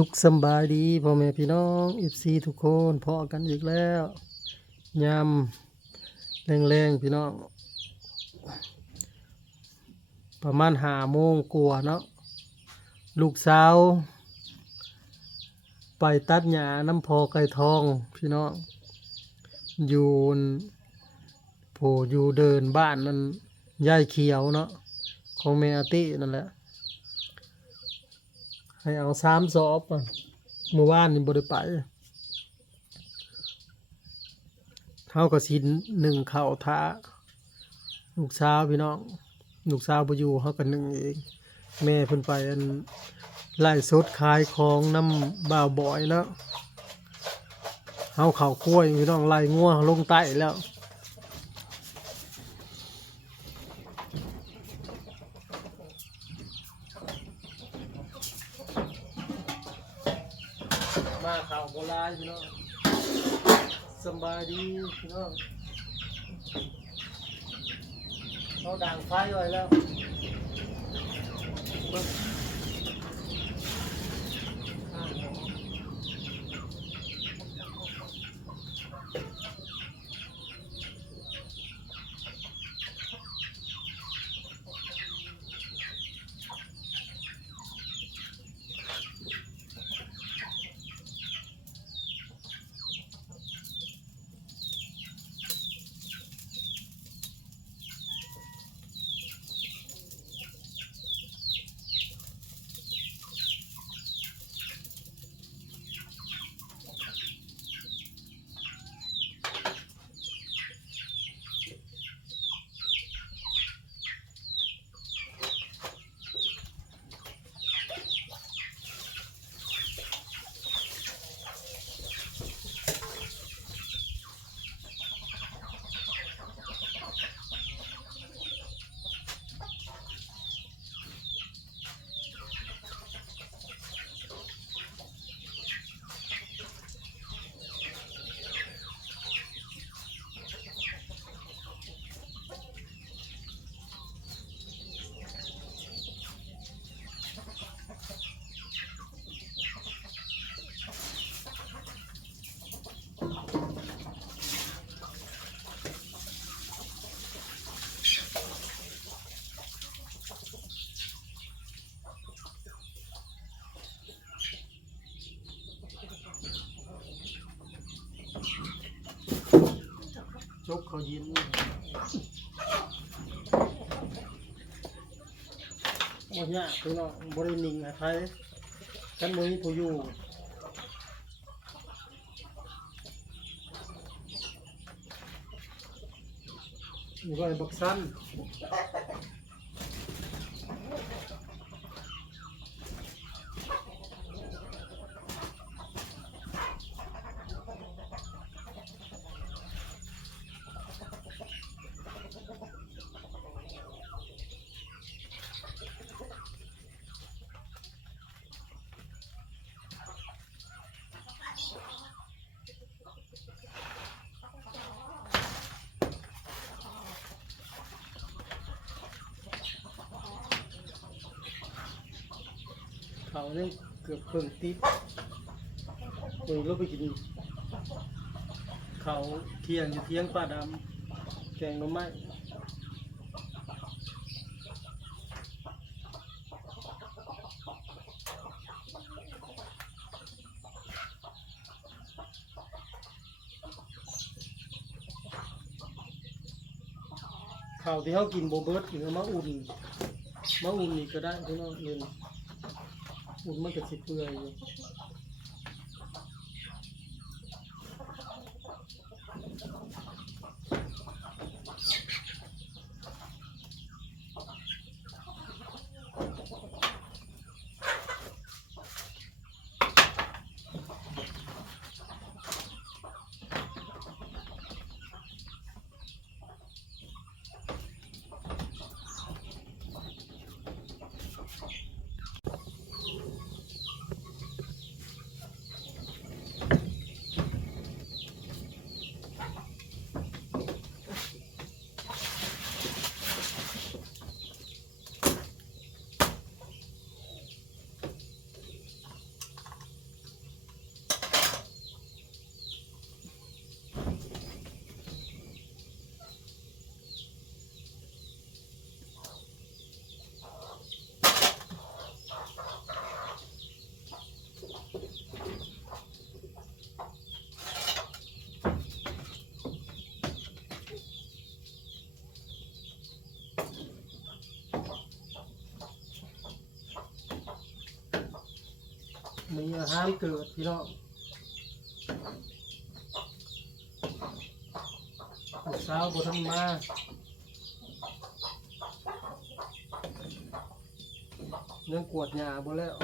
สุขสบายดีพ่อแม่พี่น้องเอฟซีทุกคนพอกันอีกแล้วยามแรงๆพี่น้อง ประมาณหาโมงกว่าเนาะลูกสาว ไปตัดหญ้าน้ำพอไก่ทองพี่น้องอยู่นโผอยู่เดินบ้านนั่นย่ายเขียวเนาะของแม่อาตินั่นแหละ ให้เอาสามสอบเมื่อวานนี่บริไปเท่ากับชิ้นหนึ่งเข่าท้าลูกสาวพี่น้องลูกสาวไปอยู่เขากันหนึ่งเอง แม่เพิ่นไปอันไล่สดขายของน้ำบ่าวบ่อยแล้วเฮาเข่าคุ้ยพี่น้องไล่งัวลงใต้แล้ว มาข่าวโบราณพี่น้องสบายดีพี่น้องเขาด่างไฟไว้แล้วเบิ่งข้างหมอจก เขายิ้มโอ้ยเนี่ยพี่น้องบริณิงอะไทยกันมือผู้อยู่นี่ก็ไอ้บักสั้น เขาเนี่ยเกือบเพิ่งติดคุยรถไปกินเขาเที่ยงอยู่เที่ยงป้าดำแกงหน่อไม้ข้าวที่เขากินโบเบิร์ตถึงเอมาอุ่นมาอุ่นนี่ก็ได้พี่น้องเงิ นอุ่นมันก็สิเปื่อยอยู่ อาหารเกิดพี่น้องลูกสาวบ่ทันมาเนื่องกวดยาบ่แล้ว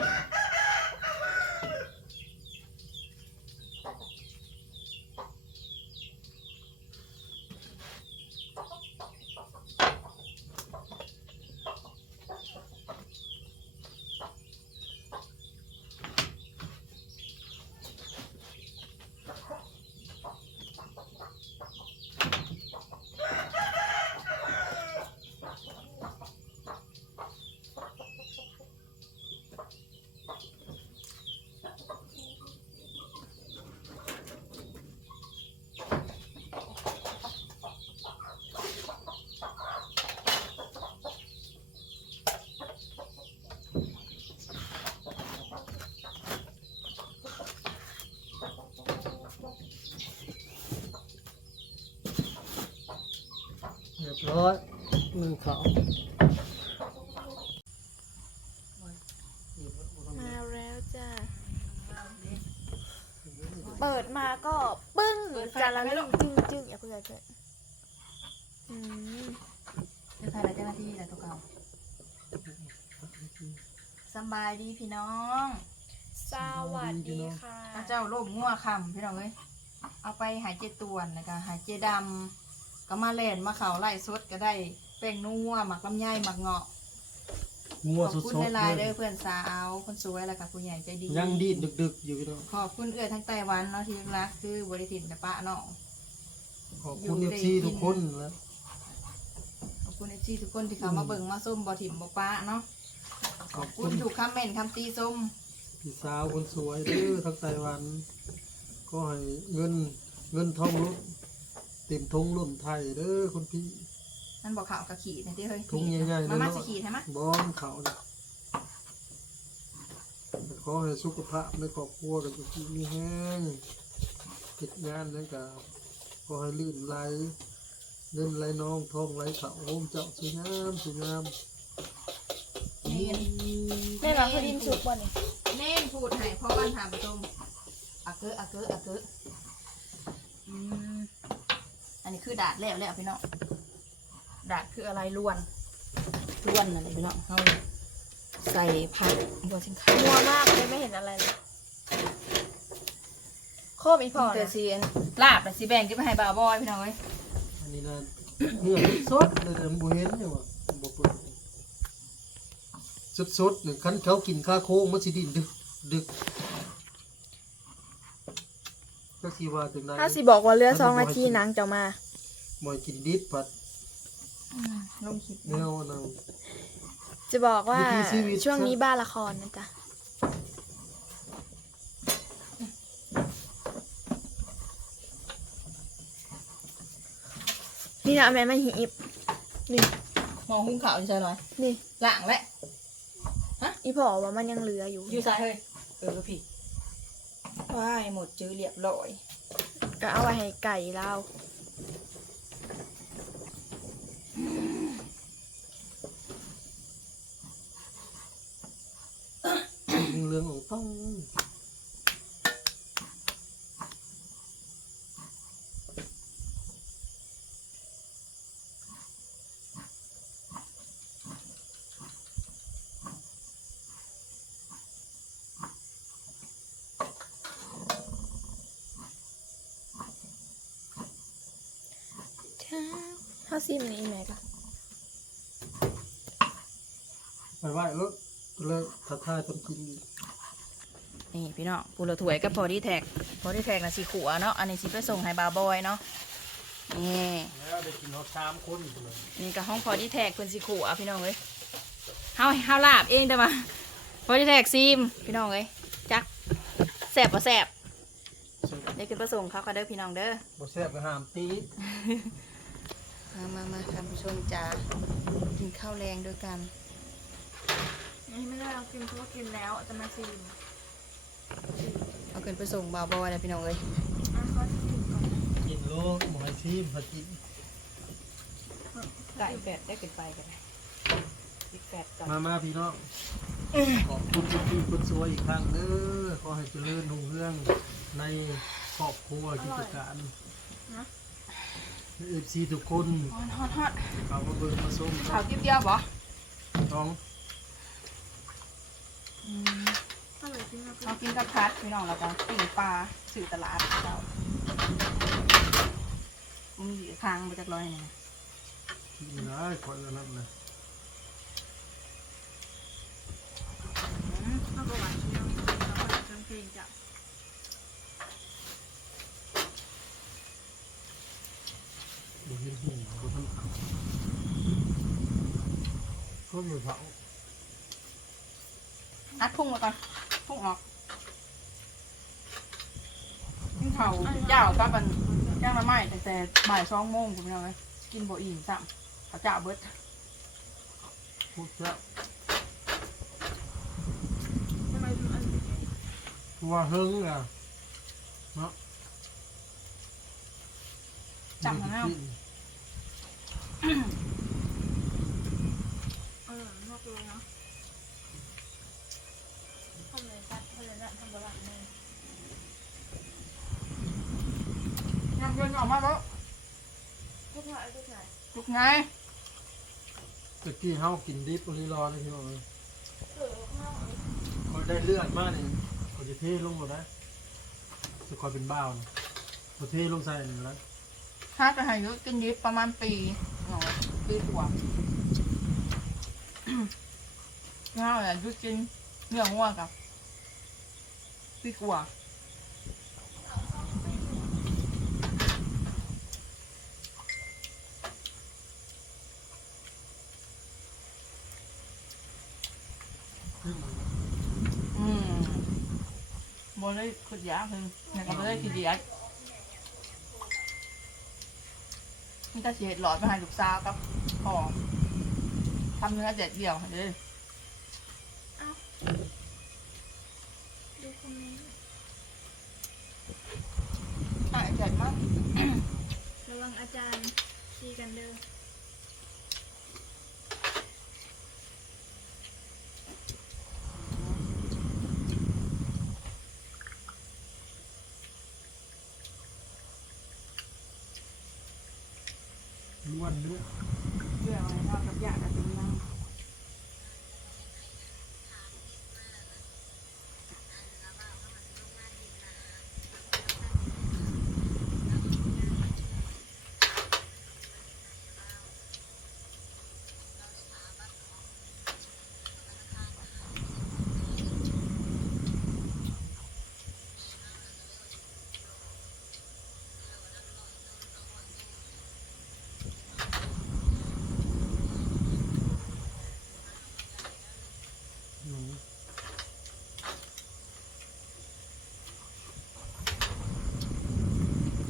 เรียบร้อยหนึ่งเขามาแล้วจ้าเปิดมาก็ปึ้งจาระลึงจึ้งจึ้งอย่าเพิ่งเกิดอืมคือใครละเจ้าหน้าที่ละตัวเก่าสำบายดีพี่น้องสวัสดีค่ะพระเจ้าโลบงัวคำพี่น้องเอ้ยเอาไปหายเจตวนนะคะหายเจดำ ก็มาเล่นมาเขาไล่สดก็ได้แป้งนัวหมักลำไยหมักเงาะงัวขอบสคุณดๆหลายๆเลเด้อยเพื่อนสาวคนสวยแล้วกับผู้ใหญ่ใจดียังดีดดึกๆ อยู่พี่น้องขอบคุณเอื้อทั้งไต้หวันเนาะที่รักคือบริถิ่นแต่ป้าเนาะ ขอบคุณเอฟซีทุกคนนะขอบคุณเอฟซีทุกคนที่เขามาเบิ่งมาส้มบอถิ่นบอป้าเนาะขอบคุคุณณถูกคำเมนคำตีส้มพี่สาวคนสวยเด้อทั้งไต้หวัน ก็ให้เงินเงินทองรุ่น เต็มทงรุ่นไทยเด้อคุณพี่นั่นบอกข่าวกะขี่นะที่เฮ้ยถุงใหญ่ๆมามาเนาะสขี่ใช่ไหมบ้อมเขาเนี่ยขอให้สุขภาพในครอบครัวกันทุกทีมีแห้งติดงานนั่นก็ขอให้ลื่นไหลเงินไหลน้องทองไหลเขาโฮมเจ้าสวยงามสวยงามแม่มาคือดินสุกบ่นี่เน่นพูดให้พ่อบ้านถามประตมอะเกอะอะเกอะอะเกอะอืมอั นนี้คือดาดแล้วแล้วพี่น้องดาดคืออะไรล้วนล้วนนั่นแหละพี่น้องเขาใส่ผักบัวชิงข้าวมัวมากเลยไม่เห็นอะไรเลยโคบอีพอแต่นะสีอันลาบแต่สีแบ่งก็ไปให้บาวบอยพี่น้องเอ้ยอันนี้นะเนื้อสดๆเลยแต่บ่เห็นอยู่ว่าบ่เปิดสดๆเนี่ยคันเขากินข้าโค้งมันสิดินดึกดึกก็สิว่าจังไดถ้าสิบอกว่าเรือสองนาทีนางจะมา บ่ให้กินดิบผัดอืมลงคลิปแนวนั้นจะบอกว่าวิถีชีวิต ช่วงนี้บ้านละครนะจ๊ะนี่นะแม่มาหีบนี่มองหุ้งขาวอยู่ใช่ไหมนี่หลังและอีพอว่ามันยังเหลืออยู่อยู่ซ้ายเฮ้ยเออพี่ว้ายหมดจื้อเรียบร้อยก็เอาไว้ให้ไก่เรา เรื่องของต้อง ข้าวซิมนี่แม่ก็ไปไหว้รถเลิกทักทายตอนกินอีกนี่พี่น้องปูละถวยกับพอดีแท็กพอดีแท็กนะสีขัวเนาะอันนี้สีไปส่งให้บาวบอยเนาะนี่แล้วได้กินฮอตสามคนเลยนี่กับห้องพอดีแท็กเพิ่นสีขัวพี่น้องเอ้ยเฮาเฮาลาบเองแต่ว่าพอดีแท็กซีมพี่น้องเอ้ยจักแสบปะแสบเดี๋ยวขึ้นไปส่งเขาก็เด้อพี่น้องเด้อบ่แซ่บก็ห้ามตี มามามาท่านผู้ชมจ้ากินข้าวแรงด้วยกันนี่ไม่ได้เรากินเพราะว่ากินแล้วจะมาซิมเอาขึ้นไปส่งบาวบอยเลยพี่น้องเอ้ยอะเขาซิมก่อนกินโลกหมอยซีมผัดกินไก่แปดได้ขึ้นไปกันอีกแปดกันมามาพี่น้อง ขอบคุณคุณพี่คุณสวยอีกครั้งเด้อขอให้เจริญรุ่งเรื่องในครอบครัวกิจการนะ เอฟซีทุกคนฮอตฮอตฮอตเขามาเบิ่งมาส้มข่าวกิ๊บเดียวบ่ต้องอืมอร่อยจริงนะเรากินกับพัดพี่น้องเราจะปิ้งปลาสื่อตลาดเรามึงอยู่ทางมาจากร้อยเนี่ยกินได้ขอแล้วนั่นนะอืมข้าวหวานเชียวเราก็จะเพลงจ้ะบ่เห็นหูบ่ทันเขา ก็อยู่เผาอัดพุ่งมาก่อน พุ่งออกกินเขาเจ้ากับมันย่างละไม้ตั้งแต่บ่ายสองโมงคุณพี่น้องเลยกินบ่อิ่มซ้ำเขาเจ้าเบิดพวกเจ้าทำไมถึงอันนี้ว่าเฮิงอะเนาะจับมาแล้วเอ อมากเลยเนาะทำเลยตัดทำเลยนั่นทำบะหมี่เลยยังเดินออกมาแล้วทุกหน่อยทุกหน่อยลุกไงตะกี้เฮากินดิบรีรอเลยพี่น้องเอ้ยเออข้าวเขาได้เลือดมากนี่เขาจะเทลงหมดได้จะคอยเป็นบ้าวนะเขาเทลงใส่นี่แล้วถ้าจะให้ยุกินยิบประมาณปีหน่อยปีกว่า ถ้าอะยุกินเนื้องัวงกับปีกว่าอืมบนเลยขุดยาคือเนี่ยก็บ่ได้ขี้เดียดนี่ก็เสียหลอดมาให้ลูกสาวกับพ่อ ทำเนื้อเด็ดเดี่ยวเด้อดูคอมเมนต์อะเด็ดมากระวังอาจารย์ตีกันเด้อล้วนเนื้อเรื่องอะไรนอกกับยากับจริงนั่งหนู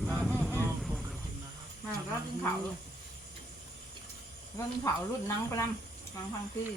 อืมอืมอืม พอกันกินนะครับ มาก็กิน เผาเลยก็กินเผารุ่นนังไปนำนังพังที่